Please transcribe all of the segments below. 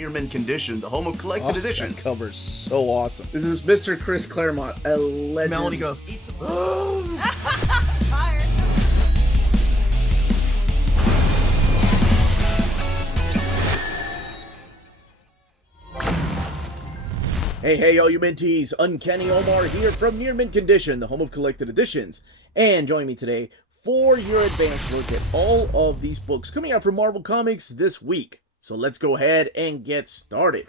Near Mint Condition, the home of collected editions. That cover's so awesome. This is Mr. Chris Claremont, a legend. Melanie goes, Tired. Hey, all you Minties! Uncanny Omar here from Near Mint Condition, the home of collected editions. And join me today for your advanced look at all of these books coming out from Marvel Comics this week. So let's go ahead and get started.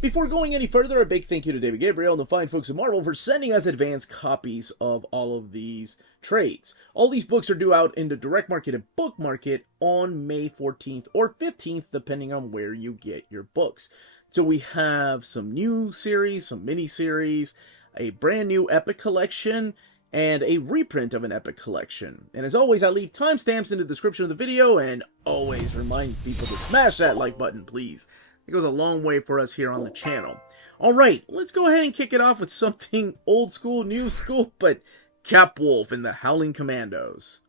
Before going any further, a big thank you to David Gabriel and the fine folks at Marvel for sending us advanced copies of all of these trades. All these books are due out in the direct market and book market on May 14th or 15th, depending on where you get your books. So we have some new series, some mini-series, a brand new Epic collection, and a reprint of an Epic collection. And as always, I leave timestamps in the description of the video, and always remind people to smash that like button, please. It goes a long way for us here on the channel. Alright, let's go ahead and kick it off with something old school, new school, but CAPWOLF and the Howling Commandos.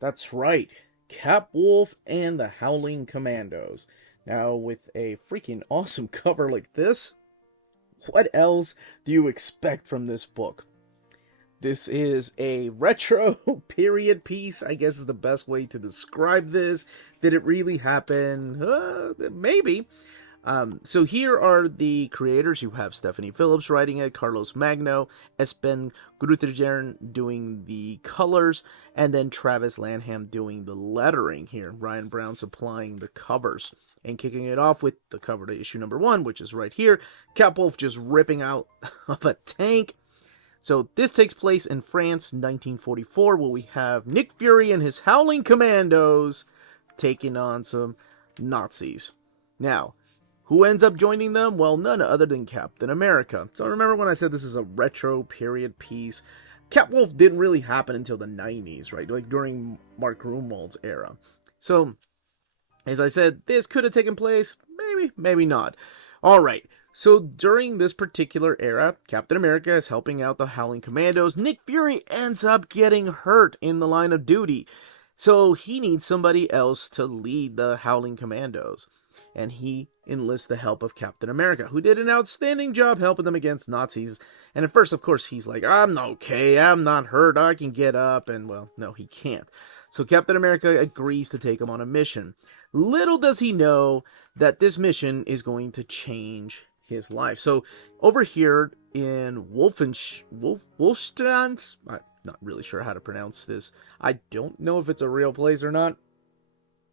That's right, CAPWOLF and the Howling Commandos. Now, with a freaking awesome cover like this, what else do you expect from this book? This is a retro period piece, I guess is the best way to describe this. Did it really happen? Maybe. So here are the creators. You have Stephanie Phillips writing it, Carlos Magno, Espen Gruterjern doing the colors, and then Travis Lanham doing the lettering here. Ryan Brown supplying the covers. And kicking it off with the cover to issue number 1, which is right here. CAPWOLF just ripping out of a tank. So this takes place in France, 1944, where we have Nick Fury and his Howling Commandos taking on some Nazis. Now, who ends up joining them? Well, none other than Captain America. So remember when I said this is a retro period piece? CAPWOLF didn't really happen until the 90s, right? Like during Mark Gruenwald's era. So, as I said, this could have taken place. Maybe, maybe not. Alright. So during this particular era, Captain America is helping out the Howling Commandos. Nick Fury ends up getting hurt in the line of duty. So he needs somebody else to lead the Howling Commandos. And he enlists the help of Captain America, who did an outstanding job helping them against Nazis. And at first, of course, he's like, I'm okay, I'm not hurt, I can get up. And well, no, he can't. So Captain America agrees to take him on a mission. Little does he know that this mission is going to change his life. So over here in Wolfstrand, I'm not really sure how to pronounce this. I don't know if it's a real place or not.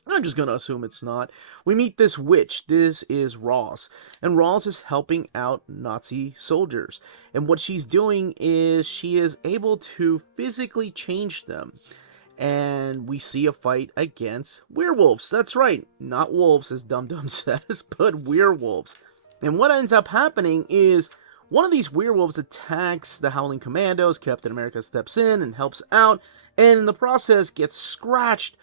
I'm just going to assume it's not. We meet this witch. This is Ross. And Ross is helping out Nazi soldiers. And what she's doing is she is able to physically change them. And we see a fight against werewolves. That's right. Not wolves, as Dum Dum says, but werewolves. And what ends up happening is one of these werewolves attacks the Howling Commandos. Captain America steps in and helps out, and in the process gets scratched.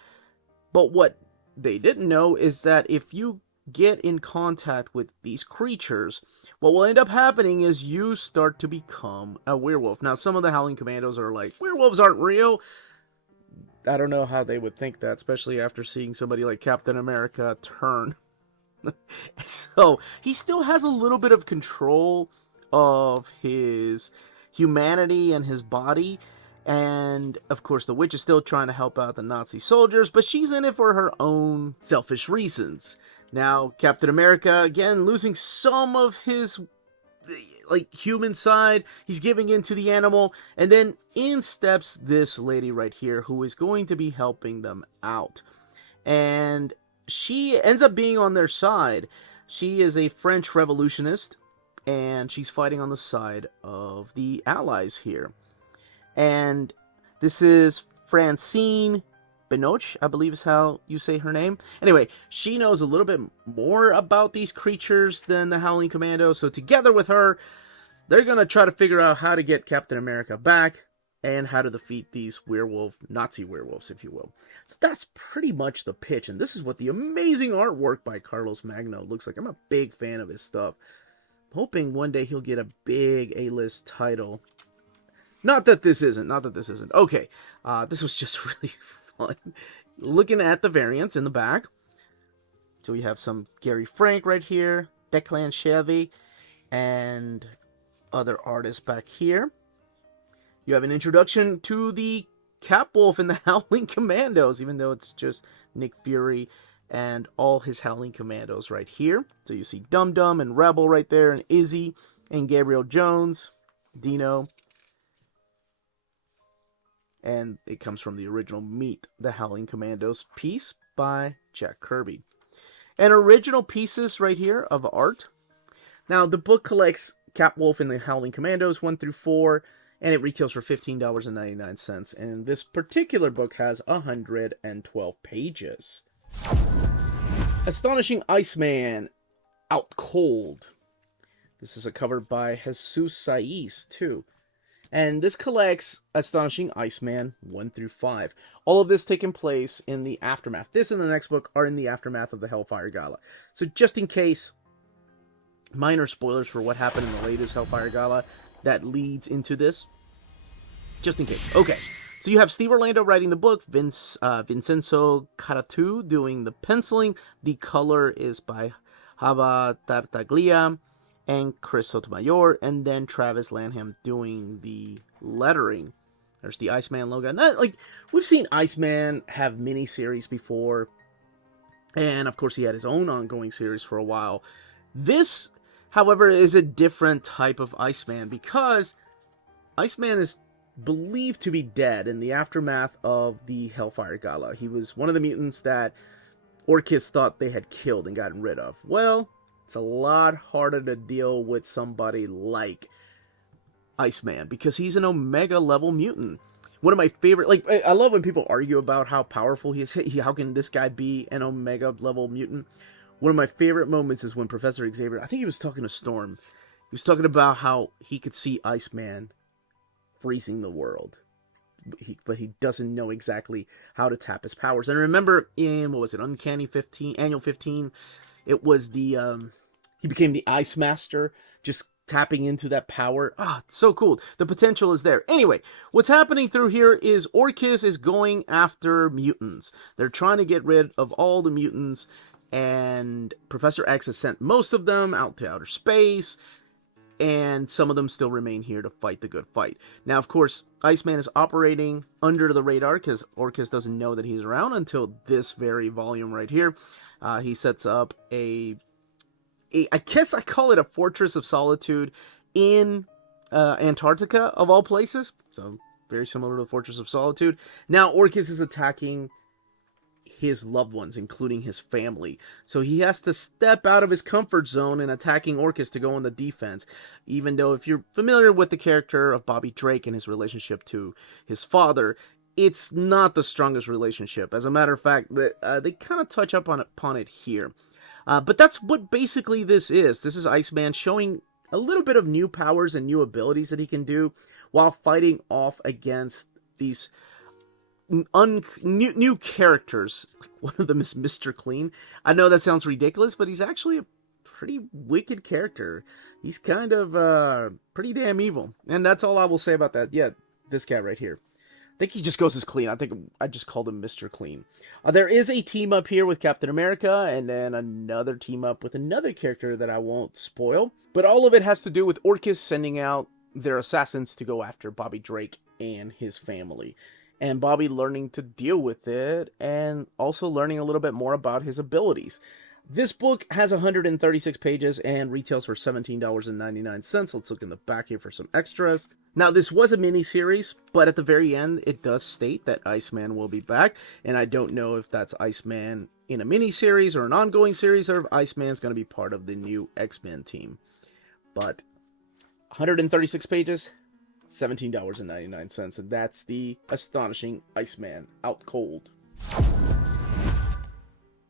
But what they didn't know is that if you get in contact with these creatures, what will end up happening is you start to become a werewolf. Now, some of the Howling Commandos are like, werewolves aren't real. I don't know how they would think that, especially after seeing somebody like Captain America turn. So, he still has a little bit of control of his humanity and his body. And, of course, the witch is still trying to help out the Nazi soldiers, but she's in it for her own selfish reasons. Now, Captain America, again, losing some of his, human side. He's giving in to the animal. And then in steps this lady right here, who is going to be helping them out. And she ends up being on their side. She is a French revolutionist, and she's fighting on the side of the Allies here. And this is Francine Benoch, I believe is how you say her name. Anyway, she knows a little bit more about these creatures than the Howling Commandos, so together with her, they're going to try to figure out how to get Captain America back, and how to defeat these Nazi werewolves, if you will. So that's pretty much the pitch, and this is what the amazing artwork by Carlos Magno looks like. I'm a big fan of his stuff. I'm hoping one day he'll get a big A-list title. Not that this isn't. Okay, this was just really fun. Looking at the variants in the back. So we have some Gary Frank right here, Declan Chevy, and other artists back here. You have an introduction to the CAPWOLF and the Howling Commandos, even though it's just Nick Fury and all his Howling Commandos right here. So you see Dum Dum and Rebel right there, and Izzy and Gabriel Jones, Dino. And it comes from the original Meet the Howling Commandos piece by Jack Kirby. And original pieces right here of art. Now, the book collects CAPWOLF and the Howling Commandos 1 through 4, and it retails for $15.99. And this particular book has 112 pages. Astonishing Iceman, Out Cold. This is a cover by Jesus Saiz, too. And this collects Astonishing Iceman 1 through 5. All of this taking place in the aftermath. This and the next book are in the aftermath of the Hellfire Gala. So just in case, minor spoilers for what happened in the latest Hellfire Gala that leads into this. Just in case. Okay. So you have Steve Orlando writing the book, Vincenzo Caratu doing the penciling. The color is by Hava Tartaglia and Chris Sotomayor, and then Travis Lanham doing the lettering. There's the Iceman logo. Not, like, we've seen Iceman have miniseries before, and of course he had his own ongoing series for a while. This, however, is a different type of Iceman, because Iceman is believed to be dead in the aftermath of the Hellfire Gala. He was one of the mutants that Orchis thought they had killed and gotten rid of. Well, it's a lot harder to deal with somebody like Iceman, because he's an Omega level mutant. One of my favorite, like, I love when people argue about how powerful he is. How can this guy be an Omega level mutant? One of my favorite moments is when Professor Xavier, I think he was talking to Storm, he was talking about how he could see Iceman freezing the world. But he doesn't know exactly how to tap his powers. And remember in, what was it, Uncanny 15, Annual 15, it was the, he became the Ice Master, just tapping into that power. So cool. The potential is there. Anyway, what's happening through here is Orchis is going after mutants. They're trying to get rid of all the mutants, and Professor X has sent most of them out to outer space, and some of them still remain here to fight the good fight. Now, of course, Iceman is operating under the radar, because Orchis doesn't know that he's around until this very volume right here. He sets up I guess I call it a Fortress of Solitude in Antarctica, of all places. So, very similar to the Fortress of Solitude. Now, Orchis is attacking his loved ones, including his family. So he has to step out of his comfort zone in attacking Orchis to go on the defense. Even though, if you're familiar with the character of Bobby Drake and his relationship to his father, it's not the strongest relationship. As a matter of fact, they kind of touch upon it here. But that's what basically this is. This is Iceman showing a little bit of new powers and new abilities that he can do while fighting off against these new characters. One of them is Mr. Clean. I know that sounds ridiculous, but he's actually a pretty wicked character. He's kind of pretty damn evil. And that's all I will say about that. Yeah, this guy right here. I think he just goes as Clean. I think I just called him Mr. Clean. There is a team up here with Captain America, and then another team up with another character that I won't spoil. But all of it has to do with Orchis sending out their assassins to go after Bobby Drake and his family. And Bobby learning to deal with it, and also learning a little bit more about his abilities. This book has 136 pages and retails for $17.99. Let's look in the back here for some extras. Now, this was a mini-series, but at the very end, it does state that Iceman will be back. And I don't know if that's Iceman in a mini-series or an ongoing series, or if Iceman's going to be part of the new X-Men team. But 136 pages, $17.99, and that's the Astonishing Iceman, Out Cold.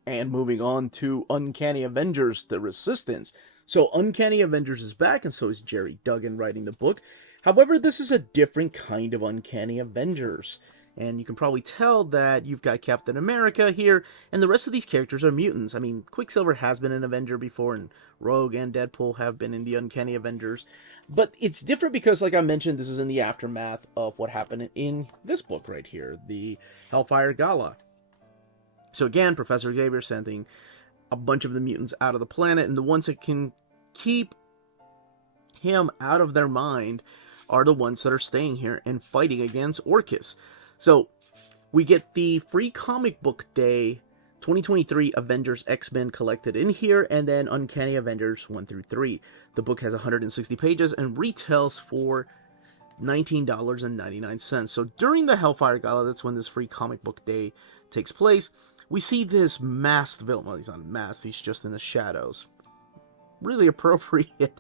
And moving on to Uncanny Avengers, The Resistance. So Uncanny Avengers is back, and so is Jerry Duggan writing the book. However, this is a different kind of Uncanny Avengers. And you can probably tell that you've got Captain America here, and the rest of these characters are mutants. I mean, Quicksilver has been an Avenger before, and Rogue and Deadpool have been in the Uncanny Avengers. But it's different because, like I mentioned, this is in the aftermath of what happened in this book right here, the Hellfire Gala. So again, Professor Xavier sending a bunch of the mutants out of the planet, and the ones that can keep him out of their mind are the ones that are staying here and fighting against Orcus. So we get the Free Comic Book Day 2023 Avengers X-Men collected in here, and then Uncanny Avengers 1 through 3. The book has 160 pages and retails for $19.99. So during the Hellfire Gala, that's when this Free Comic Book Day takes place, we see this masked villain. Well, he's not masked, he's just in the shadows. Really appropriate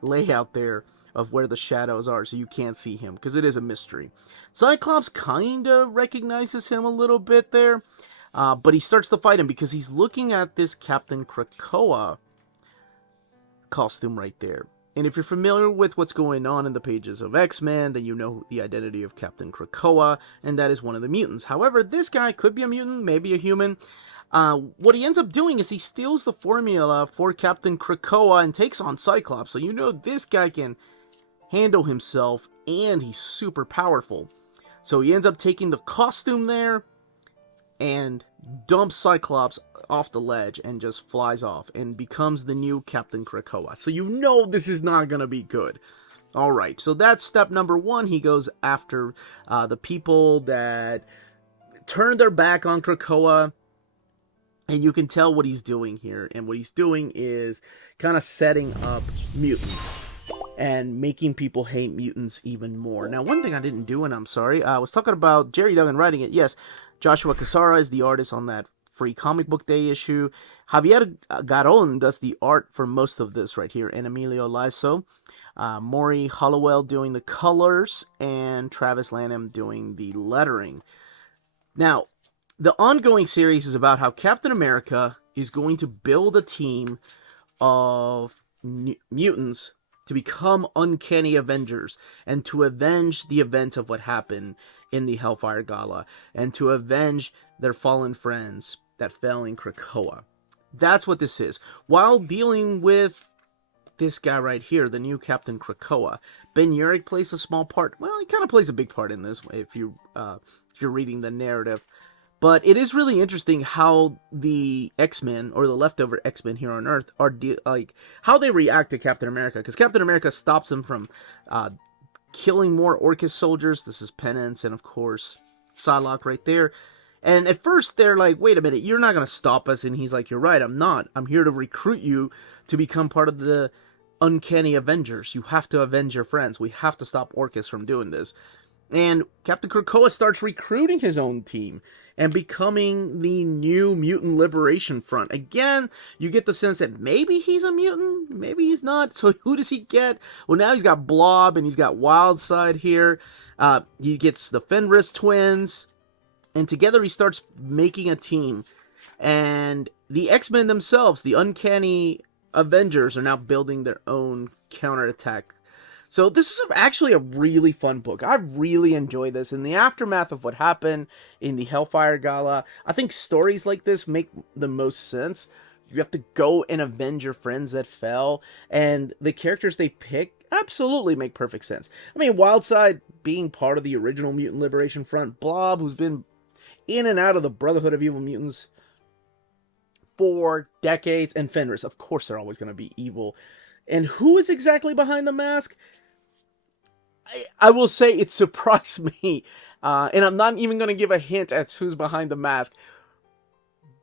layout there of where the shadows are, so you can't see him, because it is a mystery. Cyclops kind of recognizes him a little bit there, but he starts to fight him because he's looking at this Captain Krakoa costume right there. And if you're familiar with what's going on in the pages of X-Men, then you know the identity of Captain Krakoa, and that is one of the mutants. However, this guy could be a mutant, maybe a human. What he ends up doing is he steals the formula for Captain Krakoa and takes on Cyclops. So you know this guy can handle himself, and he's super powerful. So he ends up taking the costume there and dumps Cyclops off the ledge and just flies off and becomes the new Captain Krakoa. So you know this is not going to be good. Alright, so that's step number one. He goes after the people that turn their back on Krakoa. And you can tell what he's doing here. And what he's doing is kind of setting up mutants and making people hate mutants even more. Now, one thing I didn't do, and I'm sorry, I was talking about Jerry Duggan writing it. Yes, Joshua Cassara is the artist on that Free Comic Book Day issue. Javier Garon does the art for most of this right here, and Emilio Laiso. Maury Hollowell doing the colors, and Travis Lanham doing the lettering. Now, the ongoing series is about how Captain America is going to build a team of mutants to become Uncanny Avengers and to avenge the events of what happened in the Hellfire Gala and to avenge their fallen friends that fell in Krakoa. That's what this is. While dealing with this guy right here, the new Captain Krakoa, Ben Urich plays a small part. Well, he kind of plays a big part in this if you're reading the narrative. But it is really interesting how the X-Men, or the leftover X-Men here on Earth, are how they react to Captain America. Because Captain America stops them from killing more Orcus soldiers. This is Penance, and of course, Psylocke right there. And at first, they're like, wait a minute, you're not going to stop us. And he's like, you're right, I'm not. I'm here to recruit you to become part of the Uncanny Avengers. You have to avenge your friends. We have to stop Orcus from doing this. And Captain Krakoa starts recruiting his own team and becoming the new Mutant Liberation Front. Again, you get the sense that maybe he's a mutant, maybe he's not. So who does he get? Well, now he's got Blob and he's got Wildside here. He gets the Fenris twins. And together he starts making a team. And the X-Men themselves, the Uncanny Avengers, are now building their own counterattack. So this is actually a really fun book. I really enjoy this. In the aftermath of what happened in the Hellfire Gala, I think stories like this make the most sense. You have to go and avenge your friends that fell, and the characters they pick absolutely make perfect sense. I mean, Wildside being part of the original Mutant Liberation Front, Blob, who's been in and out of the Brotherhood of Evil Mutants for decades, and Fenris, of course they're always going to be evil. And who is exactly behind the mask? I will say it surprised me, and I'm not even going to give a hint at who's behind the mask,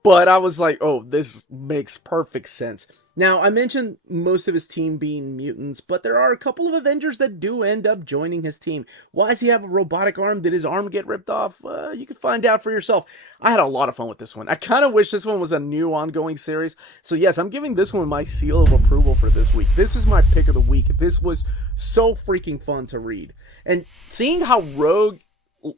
but I was like, oh, this makes perfect sense. Now, I mentioned most of his team being mutants, but there are a couple of Avengers that do end up joining his team. Why does he have a robotic arm? Did his arm get ripped off? You can find out for yourself. I had a lot of fun with this one. I kind of wish this one was a new ongoing series. So yes, I'm giving this one my seal of approval for this week. This is my pick of the week. This was so freaking fun to read. And seeing how Rogue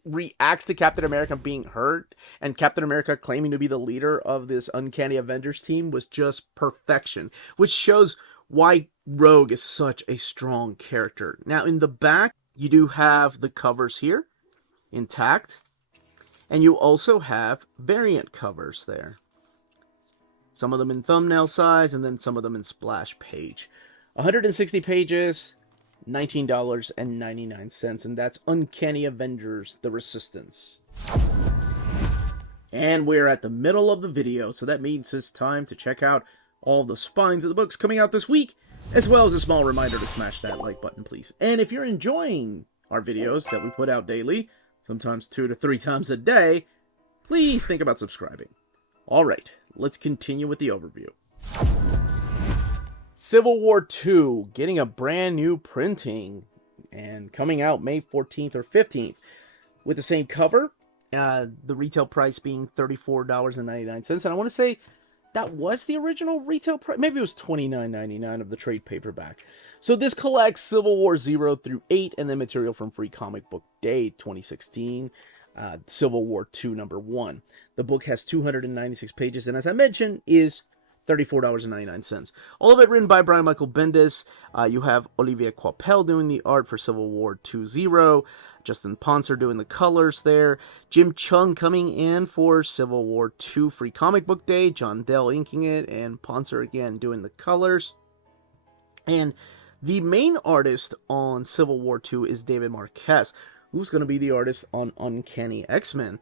reacts to Captain America being hurt and Captain America claiming to be the leader of this Uncanny Avengers team was just perfection, which shows why Rogue is such a strong character. Now in the back, you do have the covers here. intact. And you also have variant covers there. Some of them in thumbnail size, and then some of them in splash page. 160 pages, $19.99, and that's Uncanny Avengers, The Resistance. And we're at the middle of the video, so that means it's time to check out all the spines of the books coming out this week, as well as a small reminder to smash that like button, please. And if you're enjoying our videos that we put out daily, sometimes 2 to 3 times a day, please think about subscribing. Alright, let's continue with the overview. Civil War II, getting a brand new printing, and coming out May 14th or 15th, with the same cover, the retail price being $34.99, and I want to say that was the original retail price. Maybe it was $29.99 of the trade paperback. So this collects Civil War 0 through 8, and then material from Free Comic Book Day 2016, Civil War 2 number 1. The book has 296 pages, and as I mentioned, is $34.99. All of it written by Brian Michael Bendis. You have Olivier Coipel doing the art for Civil War 2-0. Justin Ponser doing the colors there. Jim Chung coming in for Civil War 2 Free Comic Book Day. John Dell inking it, and Ponser again doing the colors. And the main artist on Civil War 2 is David Marquez, who's going to be the artist on Uncanny X-Men.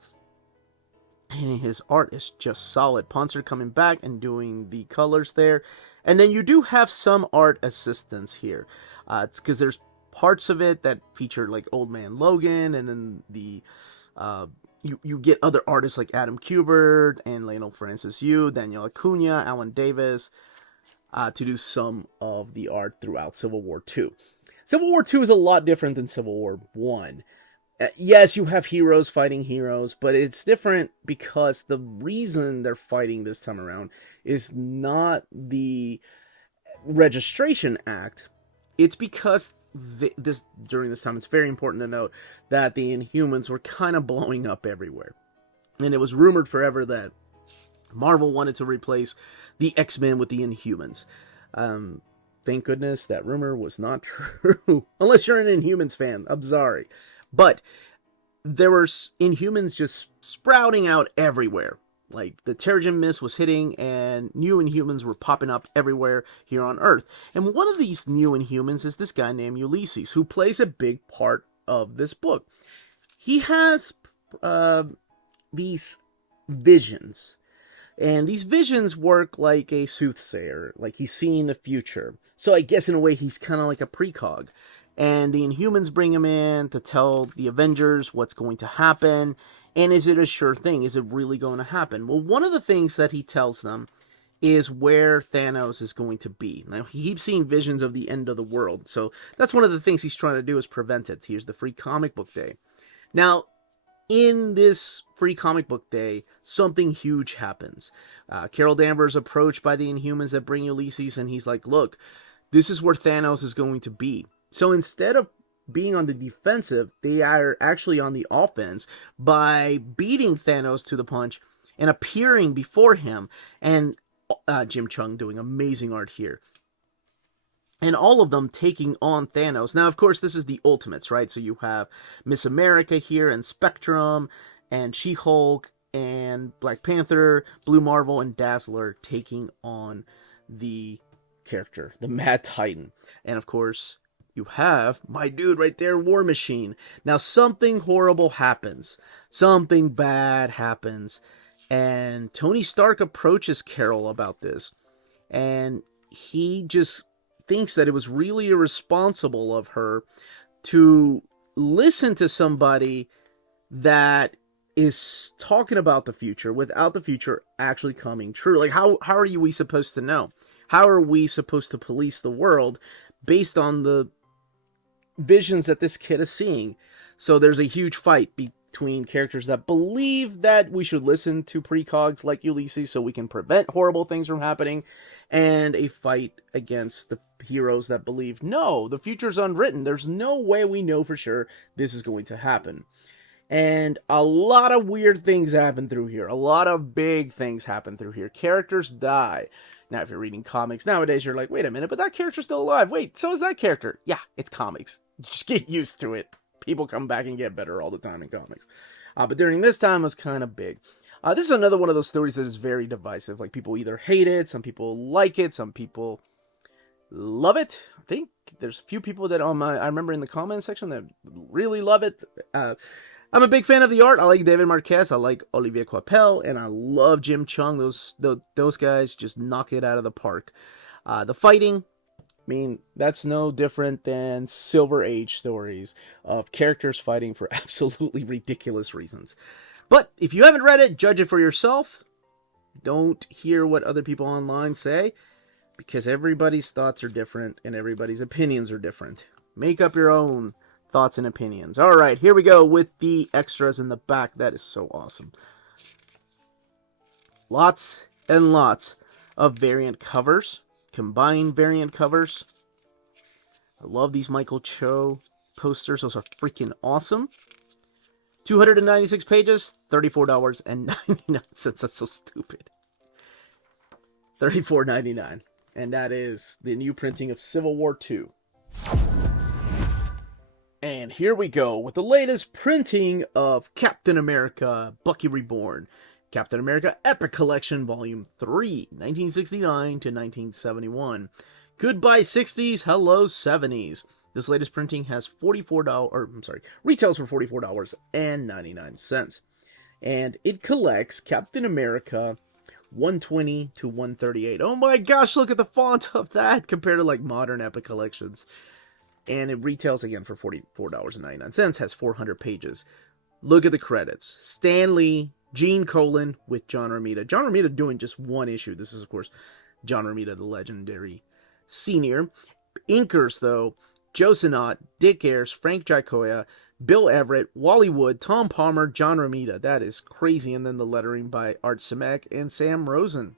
And his art is just solid. Ponser coming back and doing the colors there. And then you do have some art assistance here. It's because there's parts of it that feature like Old Man Logan, and then the you get other artists like Adam Kubert and Lionel Francis Yu, Daniel Acuna, Alan Davis to do some of the art throughout Civil War 2. Civil War 2 is a lot different than Civil War 1. Yes, you have heroes fighting heroes, but it's different because the reason they're fighting this time around is not the Registration Act. It's because during this time, it's very important to note that the Inhumans were kind of blowing up everywhere. And it was rumored forever that Marvel wanted to replace the X-Men with the Inhumans. Thank goodness that rumor was not true. Unless you're an Inhumans fan. I'm sorry. But there were Inhumans just sprouting out everywhere. Like, the Terrigen Mist was hitting, and new Inhumans were popping up everywhere here on Earth. And one of these new Inhumans is this guy named Ulysses, who plays a big part of this book. He has these visions. And these visions work like a soothsayer, like he's seeing the future. So I guess in a way he's kind of like a precog. And the Inhumans bring him in to tell the Avengers what's going to happen. And is it a sure thing? Is it really going to happen? Well, one of the things that he tells them is where Thanos is going to be. Now, he keeps seeing visions of the end of the world. So that's one of the things he's trying to do, is prevent it. Here's the Free Comic Book Day. Now, in this Free Comic Book Day, something huge happens. Carol Danvers is approached by the Inhumans that bring Ulysses, and he's like, look, this is where Thanos is going to be. So instead of being on the defensive, they are actually on the offense by beating Thanos to the punch and appearing before him. And Jim Chung doing amazing art here. And all of them taking on Thanos. Now, of course, this is the Ultimates, right? So you have Miss America here, and Spectrum, and She-Hulk, and Black Panther, Blue Marvel, and Dazzler taking on the character, the Mad Titan. And of course, you have my dude right there, War Machine. Now, something horrible happens. Something bad happens. And Tony Stark approaches Carol about this. And he just thinks that it was really irresponsible of her to listen to somebody that is talking about the future without the future actually coming true. Like, how are we supposed to know? How are we supposed to police the world based on the visions that this kid is seeing? So there's a huge fight between characters that believe that we should listen to precogs like Ulysses so we can prevent horrible things from happening, and a fight against the heroes that believe, no, the future's unwritten. There's no way we know for sure this is going to happen. And a lot of weird things happen through here. A lot of big things happen through here. Characters die. Now, if you're reading comics nowadays, you're like, wait a minute, but that character's still alive. Wait, so is that character? Yeah, it's comics. Just get used to it. people come back and get better all the time in comics. But during this time, it was kind of big. This is another one of those stories that is very divisive. Like, people either hate it, some people like it, some people love it. I think there's a few people that I remember in the comment section that really love it. I'm a big fan of the art. I like David Marquez, I like Olivier Coipel, and I love Jim Chung. Those guys just knock it out of the park. The fighting, I mean, that's no different than Silver Age stories of characters fighting for absolutely ridiculous reasons. But if you haven't read it, judge it for yourself. Don't hear what other people online say, because everybody's thoughts are different and everybody's opinions are different. Make up your own thoughts and opinions. All right, here we go with the extras in the back. That is so awesome. Lots and lots of variant covers, combined variant covers. I love these Michael Cho posters. Those are freaking awesome. 296 pages, $34.99. That's so stupid. $34.99. And that is the new printing of Civil War II. And here we go with the latest printing of Captain America, Bucky Reborn. Captain America Epic Collection, Volume 3, 1969 to 1971. Goodbye 60s, hello 70s. This latest printing has retails for $44.99. And it collects Captain America 120 to 138. Oh my gosh, look at the font of that compared to like modern Epic collections. And it retails again for $44.99, has 400 pages. Look at the credits. Stan Lee, Gene Colan with John Romita. John Romita doing just one issue. This is, of course, John Romita, the legendary senior. Inkers, though, Joe Sinnott, Dick Ayers, Frank Giacoia, Bill Everett, Wally Wood, Tom Palmer, John Romita. That is crazy. And then the lettering by Art Simek and Sam Rosen.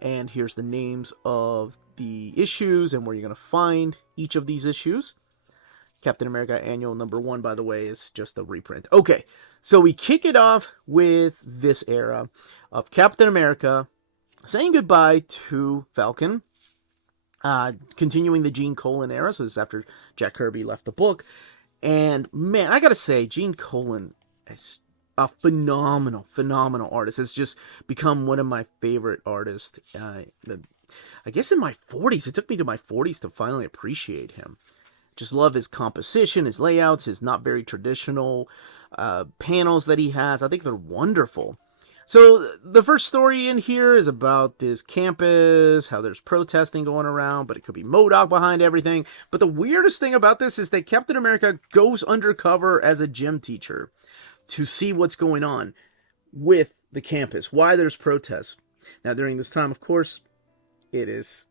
And here's the names of the issues and where you're going to find each of these issues. Captain America Annual number 1, by the way, is just a reprint. Okay, so we kick it off with this era of Captain America saying goodbye to Falcon. Continuing the Gene Colan era, so this is after Jack Kirby left the book. And man, I gotta say, Gene Colan is a phenomenal artist. Has just become one of my favorite artists. I guess in my 40s, it took me to my 40s to finally appreciate him. Just love his composition, his layouts, his not very traditional panels that he has. I think they're wonderful. So the first story in here is about this campus, how there's protesting going around, but it could be MODOK behind everything. But the weirdest thing about this is that Captain America goes undercover as a gym teacher to see what's going on with the campus, why there's protests. Now, during this time, of course, it is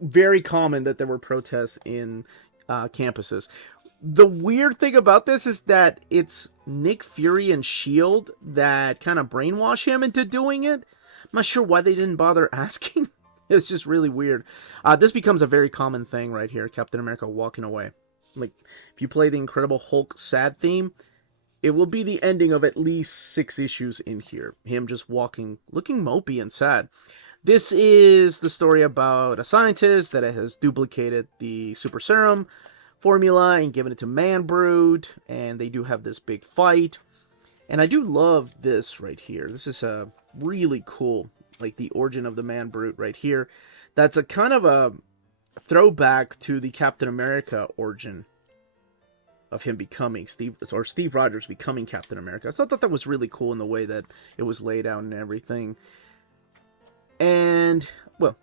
very common that there were protests in campuses. The weird thing about this is that it's Nick Fury and S.H.I.E.L.D. that kind of brainwash him into doing it. I'm not sure why they didn't bother asking. It's just really weird. This becomes a very common thing right here, Captain America walking away. Like, if you play the Incredible Hulk sad theme, it will be the ending of at least 6 issues in here. Him just walking, looking mopey and sad. This is the story about a scientist that has duplicated the super serum formula and given it to Man-Brute, and they do have this big fight. And I do love this right here. This is a really cool, like the origin of the Man-Brute right here. That's a kind of a throwback to the Captain America origin of him becoming Steve Rogers becoming Captain America. So I thought that was really cool in the way that it was laid out and everything. And, well,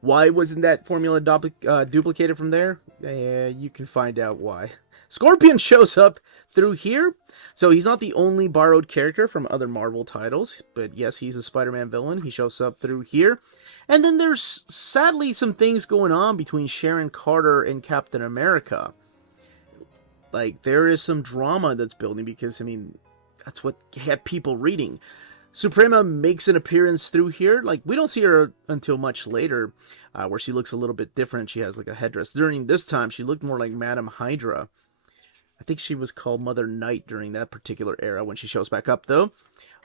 why wasn't that formula duplicated from there? You can find out why. Scorpion shows up through here. So he's not the only borrowed character from other Marvel titles. But yes, he's a Spider-Man villain. He shows up through here. And then there's sadly some things going on between Sharon Carter and Captain America. Like, there is some drama that's building because, I mean, that's what had people reading. Suprema makes an appearance through here. Like, we don't see her until much later, where she looks a little bit different. She has, like, a headdress. During this time, she looked more like Madame Hydra. I think she was called Mother Night during that particular era when she shows back up, though.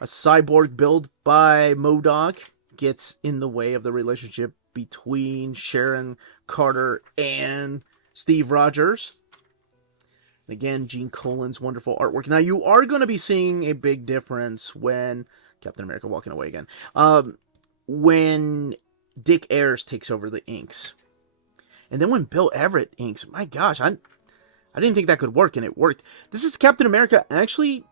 A cyborg build by MODOK gets in the way of the relationship between Sharon Carter and Steve Rogers. Again, Gene Colan's wonderful artwork. Now, you are going to be seeing a big difference when... Captain America walking away again. When Dick Ayers takes over the inks. And then when Bill Everett inks. My gosh, I didn't think that could work, and it worked. This is Captain America actually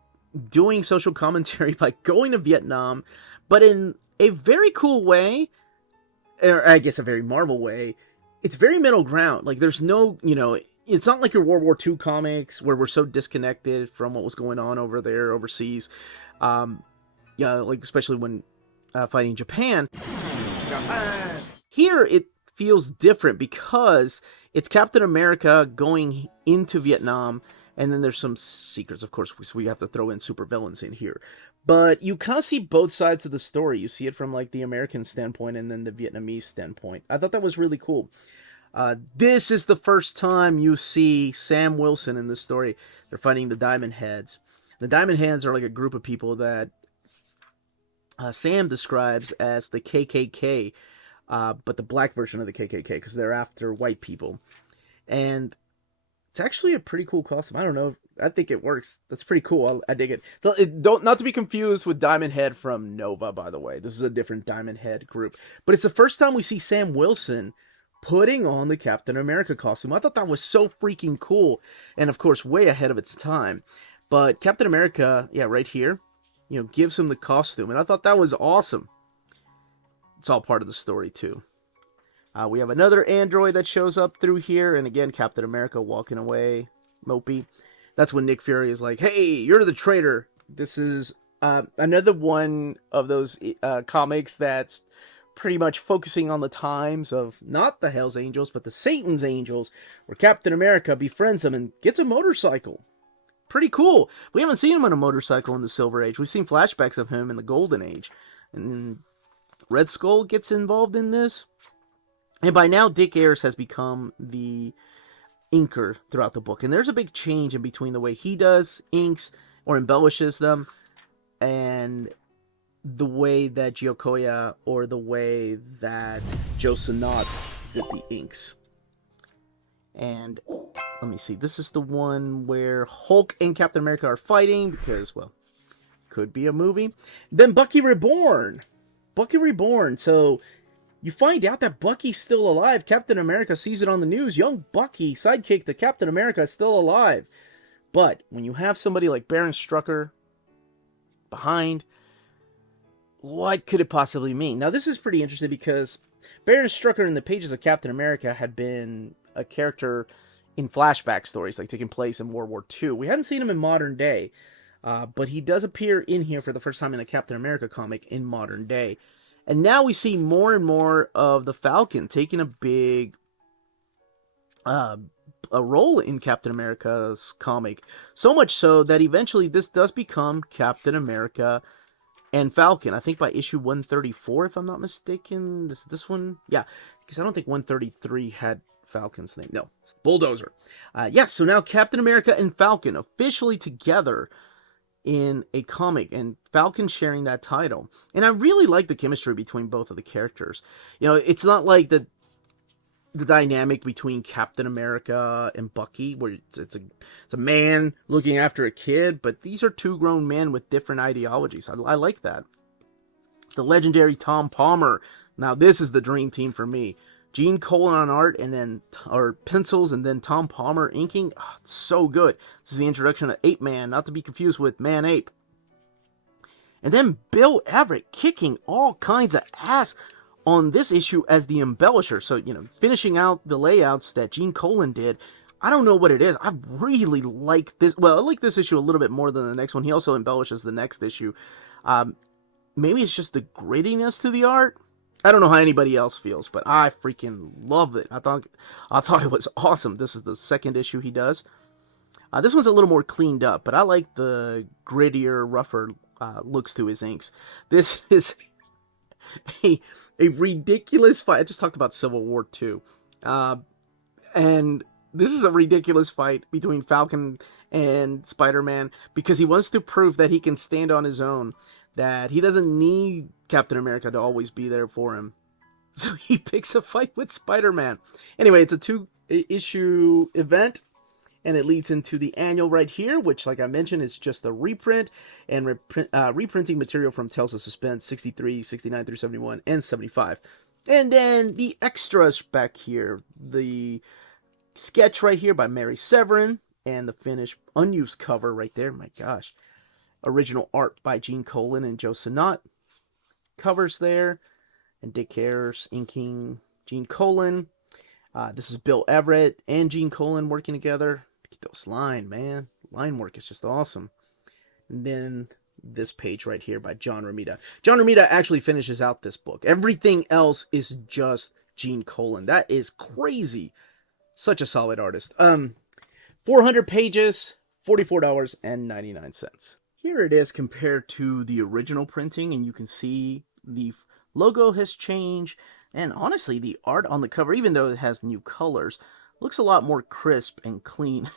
doing social commentary by going to Vietnam, but in a very cool way, or I guess a very Marvel way. It's very middle ground. Like, there's no, it's not like your World War II comics where we're so disconnected from what was going on over there overseas. Like, especially when fighting Japan. Here, it feels different because it's Captain America going into Vietnam, and then there's some secrets, of course, so we have to throw in supervillains in here. But you kind of see both sides of the story. You see it from, like, the American standpoint and then the Vietnamese standpoint. I thought that was really cool. This is the first time you see Sam Wilson in this story. They're fighting the Diamond Heads. The Diamond Heads are like a group of people that Sam describes as the KKK, but the black version of the KKK, because they're after white people. And it's actually a pretty cool costume. I don't know. I think it works. That's pretty cool. I dig it. So not to be confused with Diamond Head from Nova, by the way. This is a different Diamond Head group. But it's the first time we see Sam Wilson putting on the Captain America costume. I thought that was so freaking cool. And, of course, way ahead of its time. But Captain America, yeah, right here, gives him the costume. And I thought that was awesome. It's all part of the story, too. We have another android that shows up through here. And again, Captain America walking away. Mopey. That's when Nick Fury is like, hey, you're the traitor. This is another one of those comics that's pretty much focusing on the times of not the Hell's Angels, but the Satan's Angels, where Captain America befriends them and gets a motorcycle. Pretty cool. We haven't seen him on a motorcycle in the Silver Age. We've seen flashbacks of him in the Golden Age. And Red Skull gets involved in this. And by now, Dick Ayers has become the inker throughout the book. And there's a big change in between the way he does inks or embellishes them and the way that Giocoya or the way that Joe Sanat did the inks. And let me see. This is the one where Hulk and Captain America are fighting because, well, could be a movie. Then Bucky Reborn. Bucky Reborn. So you find out that Bucky's still alive. Captain America sees it on the news. Young Bucky, sidekick to Captain America, is still alive. But when you have somebody like Baron Strucker behind, what could it possibly mean? Now, this is pretty interesting because Baron Strucker in the pages of Captain America had been a character in flashback stories, like taking place in World War II. We hadn't seen him in modern day, but he does appear in here for the first time in a Captain America comic in modern day. And now we see more and more of the Falcon taking a big a role in Captain America's comic. So much so that eventually this does become Captain America and Falcon. I think by issue 134, if I'm not mistaken. This one? Yeah, because I don't think 133 had Falcon's name. No, it's Bulldozer. Yes, so now Captain America and Falcon officially together in a comic, and Falcon sharing that title. And I really like the chemistry between both of the characters. It's not like the dynamic between Captain America and Bucky, where it's a man looking after a kid, but these are two grown men with different ideologies. I like that. The legendary Tom Palmer. Now this is the dream team for me. Gene Colan on art, and then pencils, and then Tom Palmer inking. Oh, it's so good. This is the introduction of Ape Man, not to be confused with Man Ape. And then Bill Everett kicking all kinds of ass on this issue as the embellisher. So, finishing out the layouts that Gene Colan did. I don't know what it is. I really like this. Well, I like this issue a little bit more than the next one. He also embellishes the next issue. Maybe it's just the grittiness to the art. I don't know how anybody else feels, but I freaking love it. I thought it was awesome. This is the second issue he does. This one's a little more cleaned up, but I like the grittier, rougher looks to his inks. This is a ridiculous fight. I just talked about Civil War II. And this is a ridiculous fight between Falcon and Spider-Man because he wants to prove that he can stand on his own, that he doesn't need Captain America to always be there for him. So he picks a fight with Spider-Man. Anyway, it's a 2-issue event, and it leads into the annual right here, which, like I mentioned, is just a reprint and reprinting material from Tales of Suspense 63, 69 through 71, and 75. And then the extras back here, the sketch right here by Mary Severin, and the finished unused cover right there. My gosh. Original art by Gene Colan and Joe Sinnott. Covers there. And Dick Ayers inking Gene Colan. This is Bill Everett and Gene Colan working together. Get those line, man. Line work is just awesome. And then this page right here by John Romita. John Romita actually finishes out this book. Everything else is just Gene Colan. That is crazy. Such a solid artist. 400 pages, $44.99. Here it is compared to the original printing, and you can see the logo has changed. And honestly, the art on the cover, even though it has new colors, looks a lot more crisp and clean.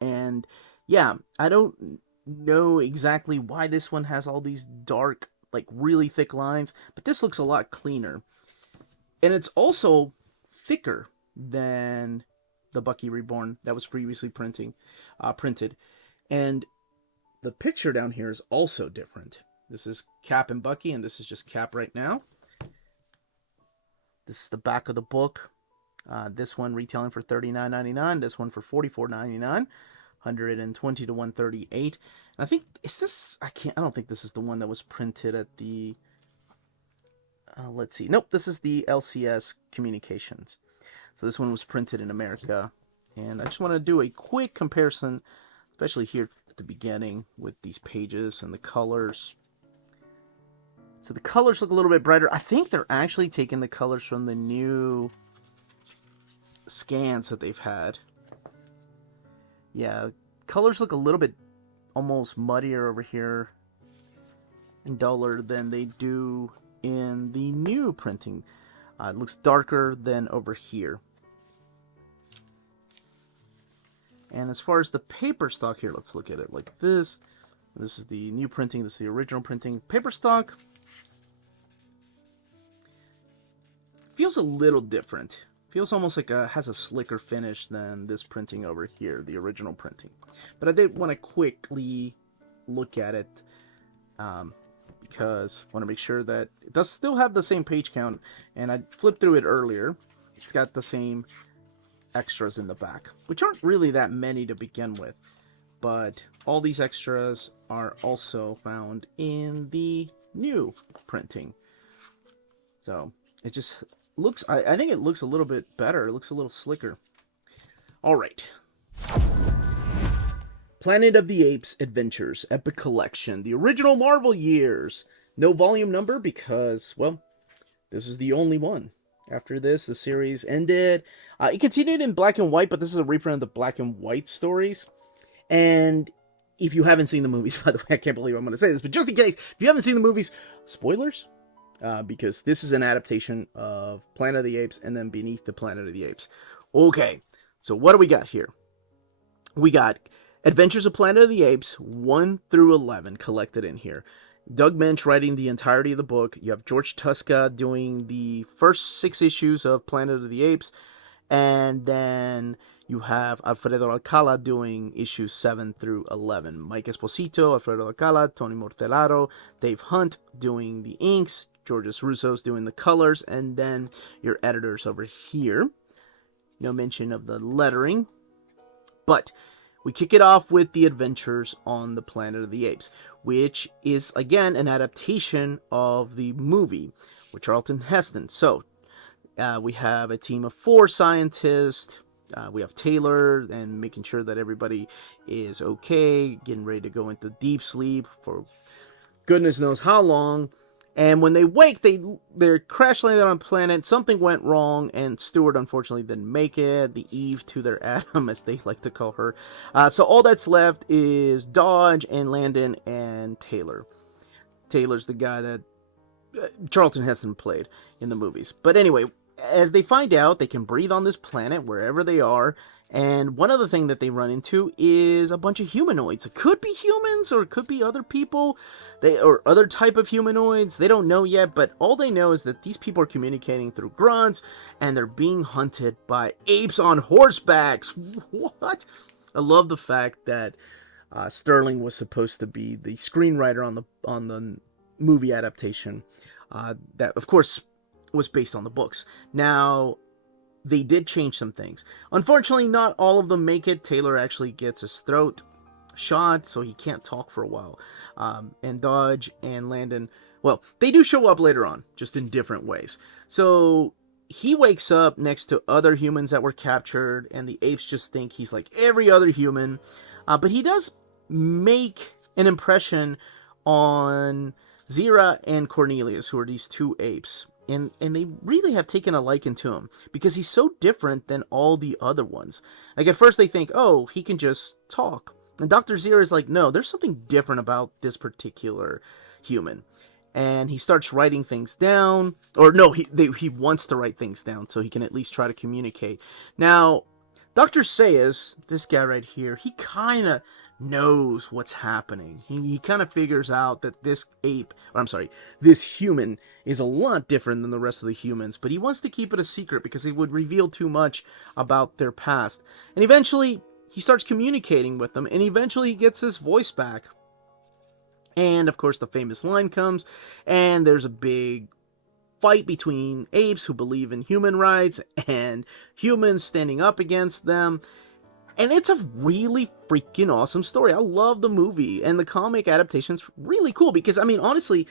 And yeah, I don't know exactly why this one has all these dark, like really thick lines, but this looks a lot cleaner. And it's also thicker than the Bucky Reborn that was previously printed. And the picture down here is also different. This is Cap and Bucky, and this is just Cap right now. This is the back of the book. This one retailing for $39.99. This one for $44.99. 120 to 138. And I think I don't think this is the one that was printed at the. Let's see. Nope, this is the LCS Communications. So this one was printed in America, and I just want to do a quick comparison, especially here at the beginning with these pages and the colors. So the colors look a little bit brighter. I think they're actually taking the colors from the new scans that they've had. Yeah, colors look a little bit almost muddier over here and duller than they do in the new printing. It looks darker than over here. And as far as the paper stock here, let's look at it like this. This is the new printing. This is the original printing. Paper stock feels a little different. Feels almost like has a slicker finish than this printing over here, the original printing. But I did want to quickly look at it because I want to make sure that it does still have the same page count. And I flipped through it earlier. It's got the same extras in the back, which aren't really that many to begin with. But all these extras are also found in the new printing. So it just looks, I think it looks a little bit better. It looks a little slicker. All right. Planet of the Apes Adventures Epic Collection. The original Marvel years. No volume number because, well, this is the only one. After this, the series ended. It continued in black and white, but this is a reprint of the black and white stories. And if you haven't seen the movies, by the way, I can't believe I'm going to say this, but just in case, if you haven't seen the movies, spoilers. Because this is an adaptation of Planet of the Apes and then Beneath the Planet of the Apes. Okay, so what do we got here? We got Adventures of Planet of the Apes 1 through 11 collected in here. Doug Mensch writing the entirety of the book. You have George Tuska doing the first 6 issues of Planet of the Apes. And then you have Alfredo Alcala doing issues 7 through 11. Mike Esposito, Alfredo Alcala, Tony Mortellaro, Dave Hunt doing the inks. Georges Russo's doing the colors, and then your editors over here. No mention of the lettering. But we kick it off with the Adventures on the Planet of the Apes, which is, again, an adaptation of the movie with Charlton Heston. So, we have a team of 4 scientists. We have Taylor, and making sure that everybody is okay, getting ready to go into deep sleep for goodness knows how long. And when they wake, they're crash landed on a planet. Something went wrong, and Stewart unfortunately didn't make it. The Eve to their Adam, as they like to call her. So all that's left is Dodge and Landon and Taylor. Taylor's the guy that Charlton Heston played in the movies. But anyway, as they find out, they can breathe on this planet wherever they are. And one other thing that they run into is a bunch of humanoids. It could be humans, or it could be other people, or other type of humanoids. They don't know yet, but all they know is that these people are communicating through grunts, and they're being hunted by apes on horsebacks. What? I love the fact that Sterling was supposed to be the screenwriter on the movie adaptation that, of course, was based on the books. Now, they did change some things. Unfortunately, not all of them make it. Taylor actually gets his throat shot, so he can't talk for a while. And Dodge and Landon, well, they do show up later on, just in different ways. So he wakes up next to other humans that were captured, and the apes just think he's like every other human. But he does make an impression on Zira and Cornelius, who are these two apes. And they really have taken a liking to him because he's so different than all the other ones. Like, at first they think, oh, he can just talk. And Dr. Zira is like, no, there's something different about this particular human. And he starts writing things down. Or no, he wants to write things down so he can at least try to communicate. Now, Dr. Sayers, this guy right here, he kind of knows what's happening. He kind of figures out that this this human is a lot different than the rest of the humans, but he wants to keep it a secret because it would reveal too much about their past. And eventually, he starts communicating with them, and eventually he gets his voice back. And, of course, the famous line comes, and there's a big fight between apes who believe in human rights and humans standing up against them. And it's a really freaking awesome story. I love the movie, and the comic adaptation's really cool because, I mean, honestly,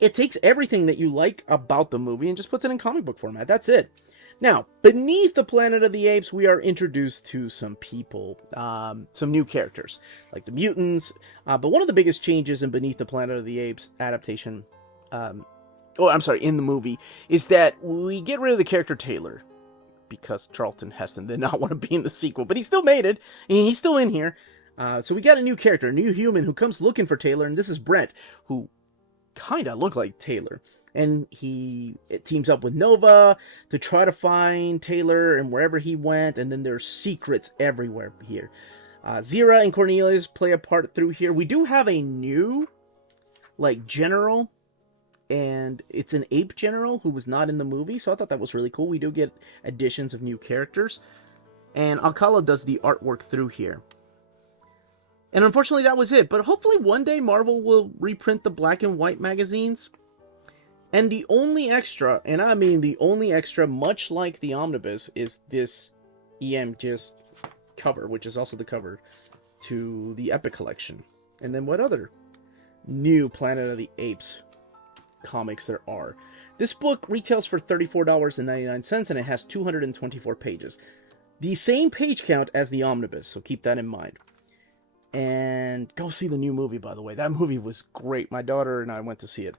it takes everything that you like about the movie and just puts it in comic book format. That's it. Now, beneath the Planet of the Apes, we are introduced to some people, some new characters, like the mutants. But one of the biggest changes in Beneath the Planet of the Apes adaptation, in the movie, is that we get rid of the character Taylor, because Charlton Heston did not want to be in the sequel, but he still made it, and he's still in here. So we got a new character, a new human who comes looking for Taylor, and this is Brent, who kind of looked like Taylor. And he teams up with Nova to try to find Taylor and wherever he went, and then there's secrets everywhere here. Zira and Cornelius play a part through here. We do have a new, general, and it's an ape general who was not in the movie, so I thought that was really cool. We do get additions of new characters, and Alcala does the artwork through here. And unfortunately, that was it. But hopefully one day Marvel will reprint the black and white magazines. And the only extra, and I mean the only extra, much like the omnibus, is this just cover, which is also the cover to the Epic collection. And then what other new Planet of the Apes comics there are. This book retails for $34.99, and it has 224 pages. The same page count as the omnibus, so keep that in mind. And go see the new movie, by the way. That movie was great. My daughter and I went to see it.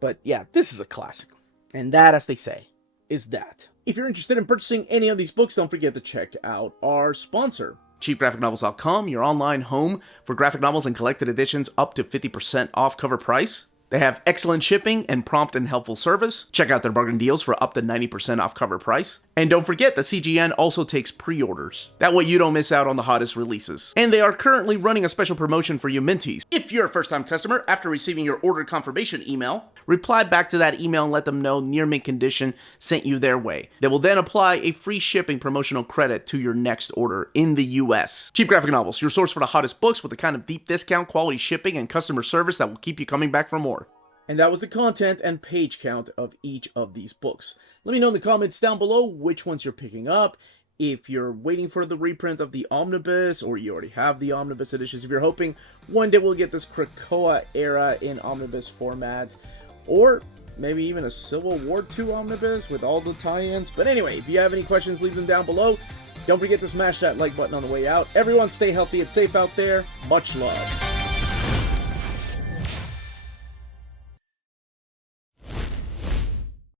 But yeah, this is a classic. And that, as they say, is that. If you're interested in purchasing any of these books, don't forget to check out our sponsor, CheapGraphicNovels.com, your online home for graphic novels and collected editions up to 50% off cover price. They have excellent shipping and prompt and helpful service. Check out their bargain deals for up to 90% off cover price. And don't forget that CGN also takes pre-orders. That way you don't miss out on the hottest releases. And they are currently running a special promotion for you Minties. If you're a first-time customer, after receiving your order confirmation email, reply back to that email and let them know Near Mint Condition sent you their way. They will then apply a free shipping promotional credit to your next order in the US. Cheap Graphic Novels, your source for the hottest books with the kind of deep discount, quality shipping, and customer service that will keep you coming back for more. And that was the content and page count of each of these books. Let me know in the comments down below which ones you're picking up. If you're waiting for the reprint of the omnibus, or you already have the omnibus editions. If you're hoping one day we'll get this Krakoa era in omnibus format. Or maybe even a Civil War II omnibus with all the tie-ins. But anyway, if you have any questions, leave them down below. Don't forget to smash that like button on the way out. Everyone stay healthy and safe out there. Much love.